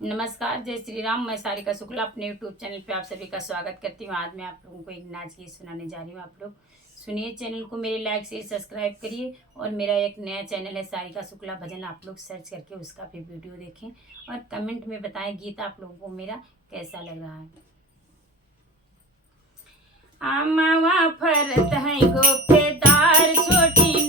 नमस्कार, जय श्री राम। मैं सारिका शुक्ला अपने यूट्यूब चैनल पे आप सभी का स्वागत करती हूँ। आज मैं आप लोगों को एक नाच गीत सुनाने जा रही हूँ। आप लोग सुनिए, चैनल को मेरे लाइक से सब्सक्राइब करिए। और मेरा एक नया चैनल है सारिका शुक्ला भजन, आप लोग सर्च करके उसका भी वीडियो देखें और कमेंट में बताएं गीत आप लोगों को मेरा कैसा लग रहा है। आमावा फरत है गोपेदार छोटी